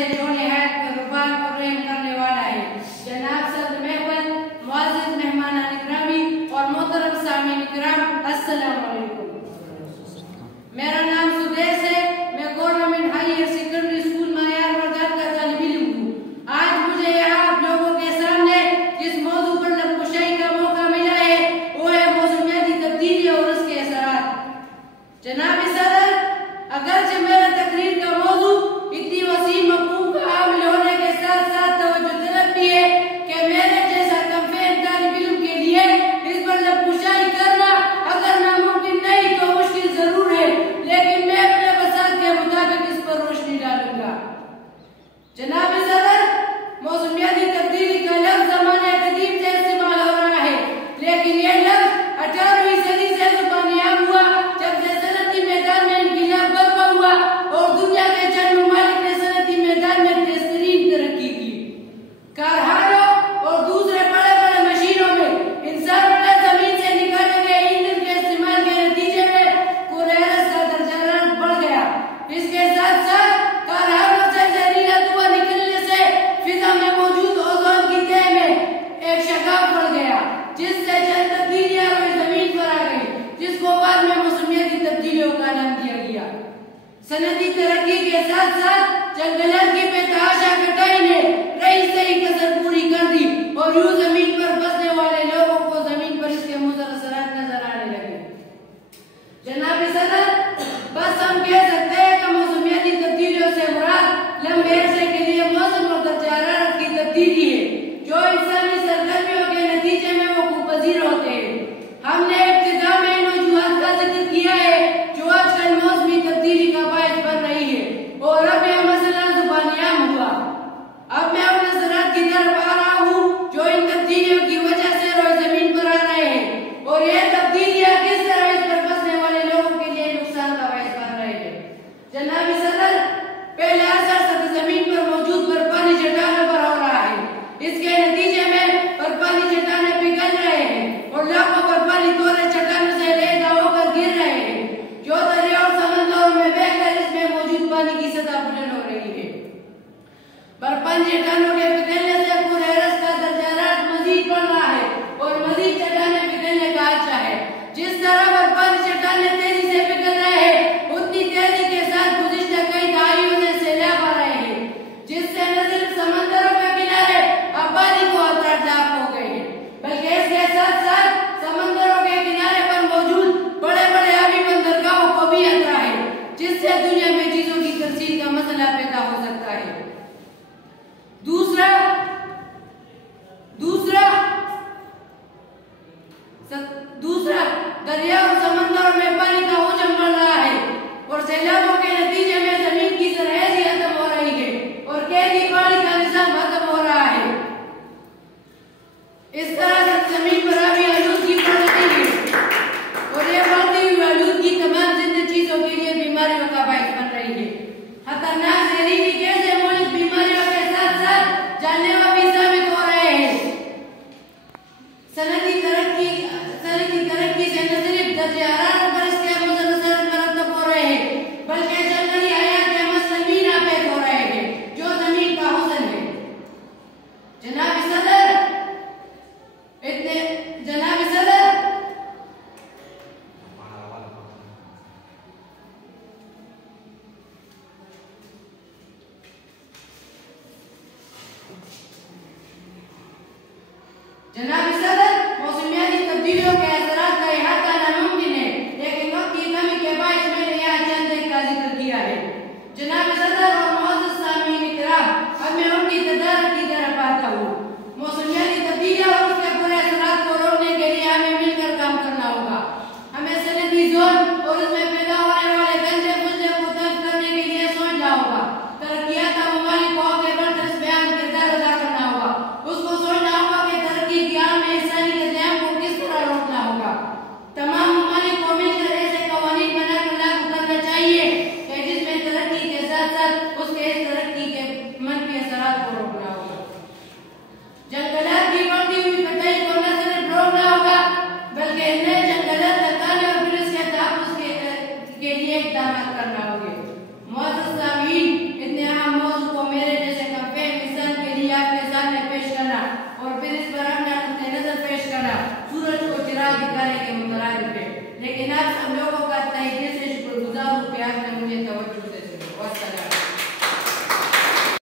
से जो निहायत मेहरबान और रहम करने वाला है। जनाब सदर महफिल, मुअज़्ज़िज़ मेहमानान इकरामी और मोहतरम सामीन इकराम, अस्सलामु अलैकुम। मेरा नाम सुदेश है। मैं गवर्नमेंट हायर सेकेंडरी स्कूल मायार वर्दात का तालिब इल्म हूँ। आज मुझे यहाँ आप लोगों के सामने जिस मौजू पर लबकुशाई का मौका मिला है वो है मौसमियाती तब्दीली और उसके असरात। जनाब सदर, अगरचे मेरा तकरीर का मौजू इतनी वसीम मफ़हूम का हामिल होने के साथ साथ तवज्जो तलब भी है कि मेरे जैसा कमफहम तालिब इल्म के लिए इस पर लबकुशाई करना अगर नामुमकिन नहीं तो मुश्किल जरूर है, लेकिन मैं अपने वसात के मुताबिक इस पर रोशनी डालूंगा। जनाब सदर, मौसमियाती तब्दीली का लफ्ज ज़माने कदीम से इस्तेमाल हो रहा है, लेकिन ये लफ्ज 18वीं सदी से ज़ुबानियाब हुआ जब से सनअती मैदान में इनकलाब बर्पा हुआ और दुनिया के चंद ममालिक ने सनअती मैदान में बेहतरीन तरक्की की। कारखानों और दूसरे बड़े बड़े मशीनों में इंसानों ने जमीन से निकाले गए ईंधन के इस्तेमाल के नतीजे में कुरैरस का दर्जा बढ़ गया। इसके साथ साथ कारखानों से जहरीला धुआं निकलने से फिजा में मौजूद ओजोन की तह में एक शगाफ बढ़ गया, जिससे चंद तब्दीलियां रोए जमीन पर आ गई, जिसको बाद में मौसमियाती तब्दीलियों का नाम दिया गया। सनअती तरक्की के साथ साथ जंगलात की बेतहाशा कटाई ने रही सही कसर पूरी कर दी और यूं जमीन पर बसने वाले लोगों को जमीन पर इसके मुज़र असरात नजर आने लगे। जनाब सदर, बस हम कह सकते हैं कि मौसमियाती तब्दीलियों से मुराद लंबे अरसे के लिए मौसम और दर्जा हरारत की तब्दीली है जो इंसानी सरगर्मियों के नतीजे में वक़ूफ़ पज़ीर होते हैं। हमने इब्तिदा में इन वजूहात का जिक्र किया है जो आजकल मौसमी तब्दीली का बायस बन रही है और अब यह मसला ज़ुबानियाब हुआ। अब मैं उन असरात की तरफ आ रहा हूँ जो इन तब्दीलियों की वजह से रोए जमीन पर आ रहे हैं और यह तब्दीलियां किस तरह इस पर बसने वाले लोगों के लिए नुकसान का बायस बन रहे हैं। जनाब सदर, पहले असर सतह जमीन पर मौजूद बर्फानी चट्टानों पर हो रहा है। इसके नतीजे में बर्फानी चट्टानें पिघल रहे हैं और लाखों बर्फानी तोड़े चट्टानों से लेदा होकर गिर रहे हैं जो दरिया और समंदरों में बहकर इसमें मौजूद पानी की सतह बुलंद हो रही है। बर्फानी चट्टानों के पिघलने से कुरैरस का दर्जा मजीद बढ़ रहा है और मजीद चट्टानें पिघलने का अच्छा है। जिस तरह बर्फानी चट्टानें तेजी से पिघल रहे हैं उतनी तेजी के साथ गुज़िश्ता कई दहाइयों से सैलाब आ रहे हैं, जिससे न सिर्फ समंदरों के किनारे आबादी को खतरनाक हो गए हैं बल्कि इसके साथ साथ समंदरों के किनारे पर मौजूद बड़े बड़े आबी बंदरगाहों को भी खतरा है, जिससे दुनिया में चीजों की तरसील का मसला पैदा हो सकता है। दूसरा दरिया और समंदरों में पानी का हुजूम बढ़ रहा है और सैलाबों के नतीजे में जमीन की सरहदी खत्म हो रही है और कैदी पानी का निजाम खत्म हो रहा है। इस तरह से जमीन पर अभी आलूदगी बढ़ रही है और यह बढ़ती हुई आलूदगी तमाम जिंदा चीजों के लिए बीमारियों का बायस बन रही है। खतरनाक जहरीली गैसें मौलिक बीमारियों के साथ साथ जानलेवा भी साबित हो रहे हैं। सनअती तरक्की से न सिर्फ दर्जा हरारत पर इसके मुज़र असरात मरतब हो रहे हैं बल्कि जंगली हयात के मसले भी नापैद हो रहे हैं जो जमीन का हुस्न है। जनाब सदर, मौसमियाती तब्दीलियों के असरात का इहाता नामुमकिन है, लेकिन वक्त की कमी के बायस मैंने यहाँ चंद एक का जिक्र किया है। जनाब सदर और मुअज़्ज़िज़ सामीन इकराम, अब मैं उनकी तदारक की तरफ आता हूँ। मौसमियाती तब्दीलियां और उसके बुरे असरात को रोकने के लिए हमें मिलकर काम करना होगा। हमें सनअती जोन और उसमें पैदा होने वाले गंदे फजले को तर्क करने के लिए सोचना होगा। तरक्कियाता ममालिक को आगे बढ़कर इस बयान किरदार अदा करना होगा। उसको सोचना होगा कि तरक्की की आड़ में इंसानी कदम को किस तरह रोकना होगा। आप सब लोगों का तहे दिल